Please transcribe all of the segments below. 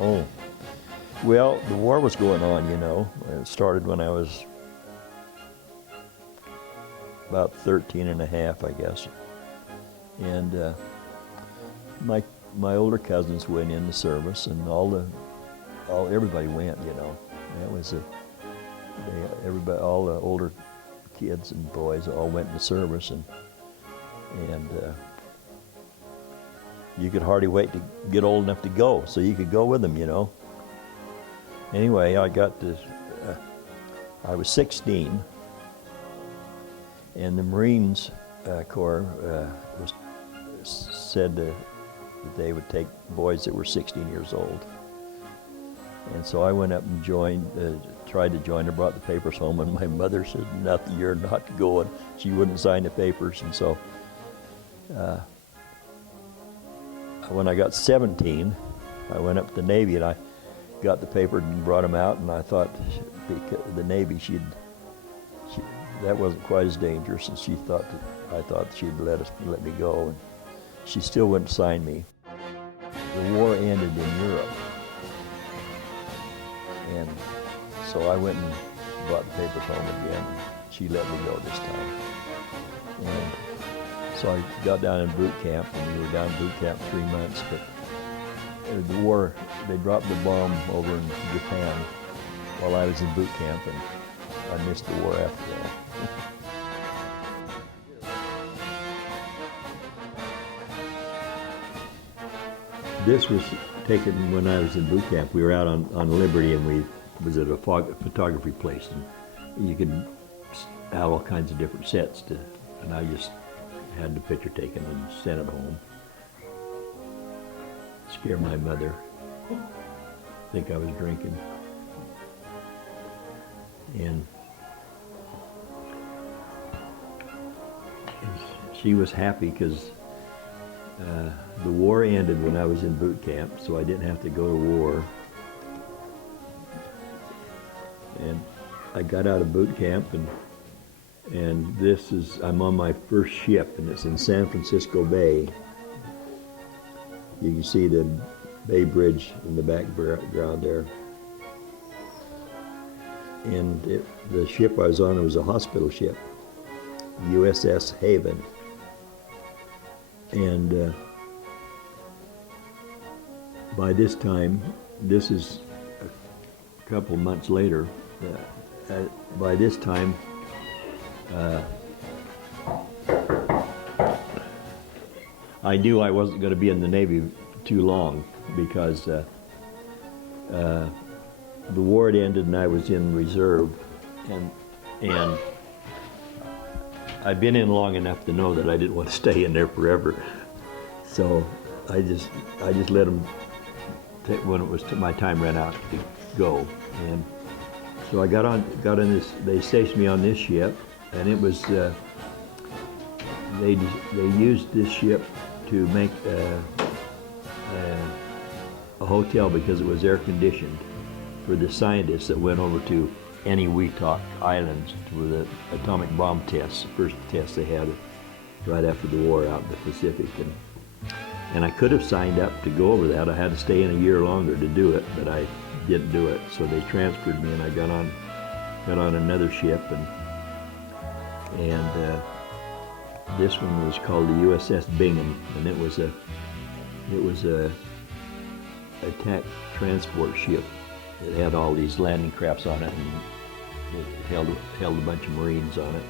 Oh, well, the war was going on, you know. It started when I was about 13 and a half, I guess. And my older cousins went in the service, and everybody went, you know. That was everybody, all the older kids and boys all went in the service, and you could hardly wait to get old enough to go, so you could go with them, you know. Anyway, I was 16, and the Marines Corps said that they would take boys that were 16 years old. And so I went up and tried to join. I brought the papers home, and my mother said, "Nothing, you're not going." She wouldn't sign the papers, and so when I got 17, I went up to the Navy, and I got the paper and brought them out, and I thought the Navy, that wasn't quite as dangerous, and I thought she'd let me go, and she still wouldn't sign me. The war ended in Europe, and so I went and brought the papers home again. She let me go this time. And so I got down in boot camp, and we were down in boot camp 3 months, but the war, they dropped the bomb over in Japan while I was in boot camp, and I missed the war after all. This was taken when I was in boot camp. We were out on Liberty, and we was at a photography place, and you could have all kinds of different sets and I just had the picture taken and sent it home. Scare my mother. Think I was drinking. And she was happy because the war ended when I was in boot camp, so I didn't have to go to war. And I got out of boot camp, and I'm on my first ship, and it's in San Francisco Bay. You can see the Bay Bridge in the background there. And the ship I was on was a hospital ship, USS Haven. And by this time, this is a couple months later, by this time, I knew I wasn't going to be in the Navy too long, because the war had ended and I was in reserve, and I'd been in long enough to know that I didn't want to stay in there forever. So I just let them when it was my time ran out to go. And so I got on this. They stationed me on this ship, and it was they used this ship to make a hotel because it was air conditioned for the scientists that went over to Eniwetok Islands for the atomic bomb tests, the first test they had right after the war out in the Pacific. And I could have signed up to go over that. I had to stay in a year longer to do it, but I didn't do it. So they transferred me, and I got on another ship, and this one was called the USS Bingham, and it was a attack transport ship. It had all these landing crafts on it, and it held a bunch of Marines on it.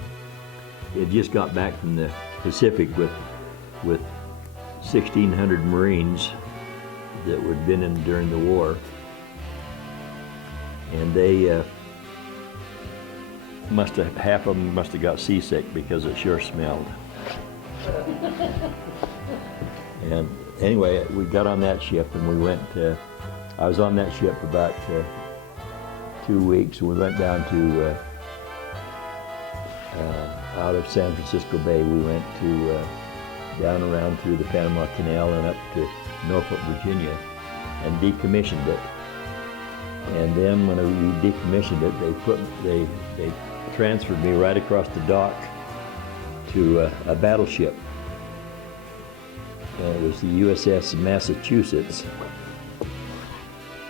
It just got back from the Pacific with 1,600 Marines that had been in during the war, and they half of them must have got seasick because it sure smelled. And anyway, we got on that ship, and we went. I was on that ship about 2 weeks. We went down to out of San Francisco Bay. We went to down around through the Panama Canal and up to Norfolk, Virginia, and decommissioned it. And then when we decommissioned it, they transferred me right across the dock to a battleship. And it was the USS Massachusetts.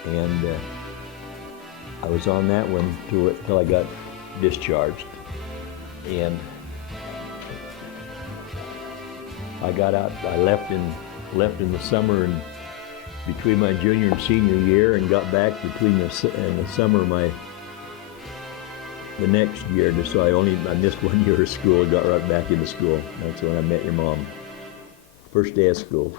And I was on that one till I got discharged. And I got out, I left in the summer and between my junior and senior year, and got back in the summer of the next year. So I missed 1 year of school, got right back into school. That's when I met your mom. First day of school.